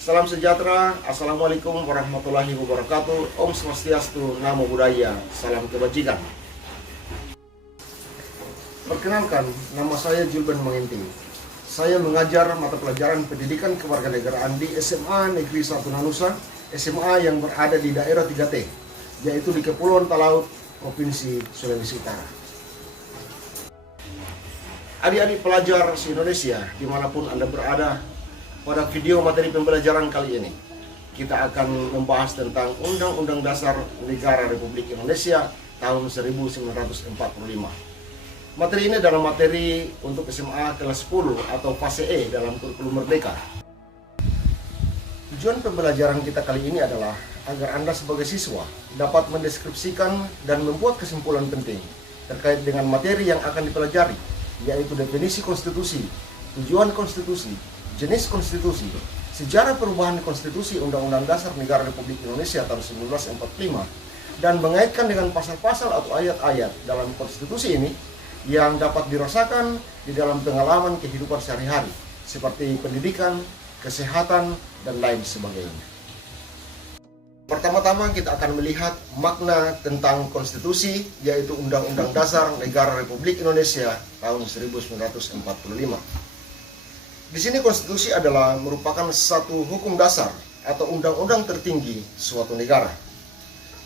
Salam sejahtera, Assalamualaikum warahmatullahi wabarakatuh. Om Swastiastu, Namo Buddhaya, salam kebajikan. Perkenalkan, nama saya Julben Manginting. Saya mengajar mata pelajaran pendidikan kewarganegaraan di SMA Negeri 1 Nanusa, SMA yang berada di daerah 3T, yaitu di Kepulauan Talaut, Provinsi Sulawesi Utara. Adik-adik pelajar se-Indonesia, dimanapun Anda berada, pada video materi pembelajaran kali ini, kita akan membahas tentang Undang-Undang Dasar Negara Republik Indonesia tahun 1945. Materi ini adalah materi untuk SMA kelas 10 atau fase E dalam kurikulum Merdeka. Tujuan pembelajaran kita kali ini adalah agar Anda sebagai siswa dapat mendeskripsikan dan membuat kesimpulan penting terkait dengan materi yang akan dipelajari, yaitu definisi konstitusi, tujuan konstitusi, jenis konstitusi, sejarah perubahan konstitusi Undang-Undang Dasar Negara Republik Indonesia tahun 1945, dan mengaitkan dengan pasal-pasal atau ayat-ayat dalam konstitusi ini yang dapat dirasakan di dalam pengalaman kehidupan sehari-hari, seperti pendidikan, kesehatan, dan lain sebagainya. Pertama-tama kita akan melihat makna tentang konstitusi, yaitu Undang-Undang Dasar Negara Republik Indonesia tahun 1945. Di sini konstitusi adalah merupakan satu hukum dasar atau undang-undang tertinggi suatu negara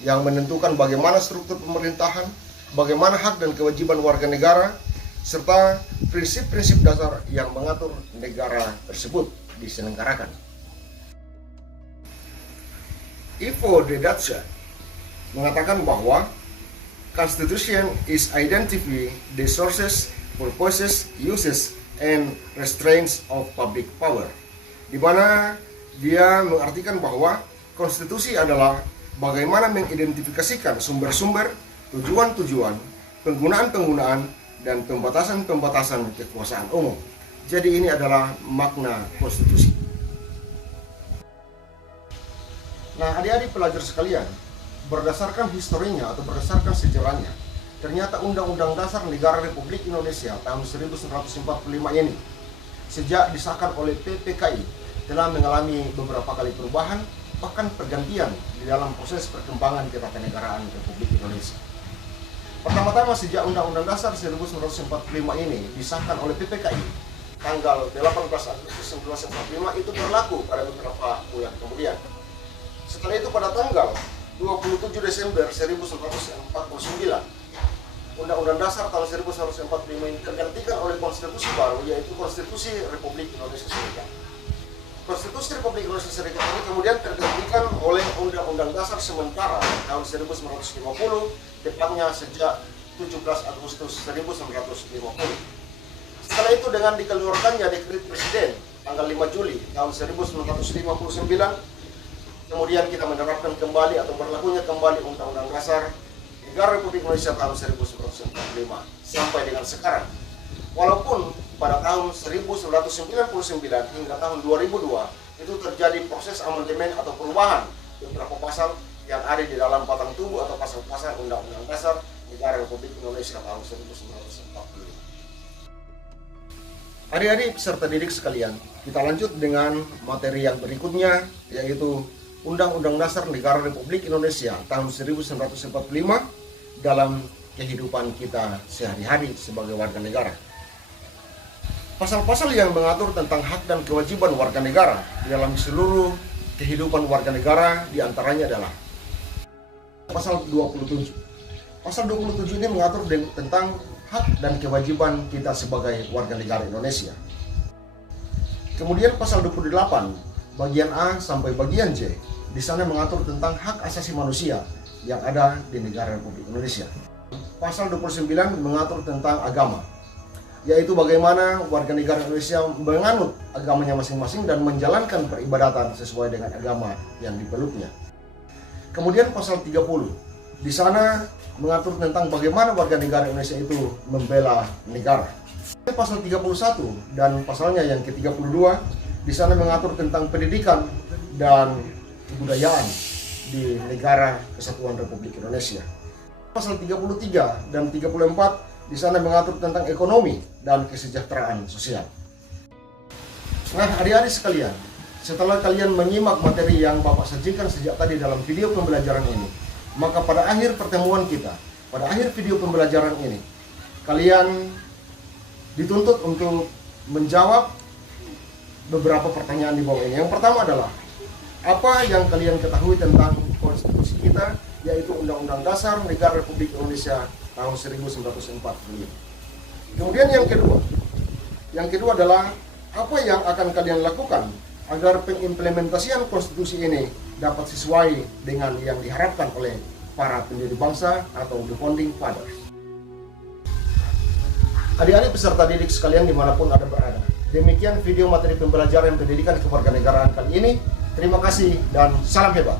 yang menentukan bagaimana struktur pemerintahan, bagaimana hak dan kewajiban warga negara, serta prinsip-prinsip dasar yang mengatur negara tersebut diselenggarakan. Ivo Dedatsa mengatakan bahwa Constitution is identify the sources, purposes, uses, and restraints of public power, di mana dia mengartikan bahwa konstitusi adalah bagaimana mengidentifikasikan sumber-sumber, tujuan-tujuan, penggunaan-penggunaan, dan pembatasan-pembatasan kekuasaan umum. Jadi ini adalah makna konstitusi. Nah, adik-adik pelajar sekalian, berdasarkan historinya atau berdasarkan sejarahnya, ternyata Undang-Undang Dasar Negara Republik Indonesia tahun 1945 ini, sejak disahkan oleh PPKI, telah mengalami beberapa kali perubahan, bahkan pergantian di dalam proses perkembangan ketatanegaraan Republik Indonesia. Pertama-tama sejak Undang-Undang Dasar 1945 ini disahkan oleh PPKI, tanggal 18 Agustus 1945 itu berlaku pada beberapa bulan kemudian. Setelah itu pada tanggal 27 Desember 1949, Undang-Undang Dasar tahun 1945 ini tergantikan oleh konstitusi baru, yaitu Konstitusi Republik Indonesia Serikat. Konstitusi Republik Indonesia Serikat ini kemudian tergantikan oleh Undang-Undang Dasar sementara tahun 1950, tepatnya sejak 17 Agustus 1950. Setelah itu dengan dikeluarkannya dekret Presiden tanggal 5 Juli tahun 1959, kemudian kita menerapkan kembali atau berlakunya kembali Undang-Undang Dasar Negara Republik Indonesia tahun 1945 sampai dengan sekarang. Walaupun pada tahun 1999 hingga tahun 2002 itu terjadi proses amandemen atau perubahan beberapa pasal yang ada di dalam batang tubuh atau pasal-pasal Undang-Undang Dasar Negara Republik Indonesia tahun 1945. Adik-adik peserta didik sekalian, kita lanjut dengan materi yang berikutnya, yaitu Undang-Undang Dasar Negara Republik Indonesia tahun 1945 dalam kehidupan kita sehari-hari sebagai warga negara. Pasal-pasal yang mengatur tentang hak dan kewajiban warga negara di dalam seluruh kehidupan warga negara diantaranya adalah pasal 27. Pasal 27 ini mengatur tentang hak dan kewajiban kita sebagai warga negara Indonesia. Kemudian pasal 28 bagian A sampai bagian J, di sana mengatur tentang hak asasi manusia yang ada di negara Republik Indonesia. Pasal 29 mengatur tentang agama, yaitu bagaimana warga negara Indonesia menganut agamanya masing-masing dan menjalankan peribadatan sesuai dengan agama yang dipeluknya. Kemudian pasal 30, di sana mengatur tentang bagaimana warga negara Indonesia itu membela negara. Pasal 31 dan pasalnya yang ke-32, di sana mengatur tentang pendidikan dan kebudayaan di negara Kesatuan Republik Indonesia. Pasal 33 dan 34 di sana mengatur tentang ekonomi dan kesejahteraan sosial. Nah, adik-adik sekalian, setelah kalian menyimak materi yang Bapak sajikan sejak tadi dalam video pembelajaran ini, maka pada akhir pertemuan kita, pada akhir video pembelajaran ini, kalian dituntut untuk menjawab beberapa pertanyaan di bawah ini. Yang pertama adalah, apa yang kalian ketahui tentang konstitusi kita, yaitu Undang-Undang Dasar Negara Republik Indonesia tahun 1945. Kemudian yang kedua adalah, apa yang akan kalian lakukan agar pengimplementasian konstitusi ini dapat sesuai dengan yang diharapkan oleh para pendiri bangsa atau the founding fathers. Adik-adik peserta didik sekalian dimanapun Anda berada, demikian video materi pembelajaran pendidikan kewarganegaraan kali ini. Terima kasih dan salam hebat.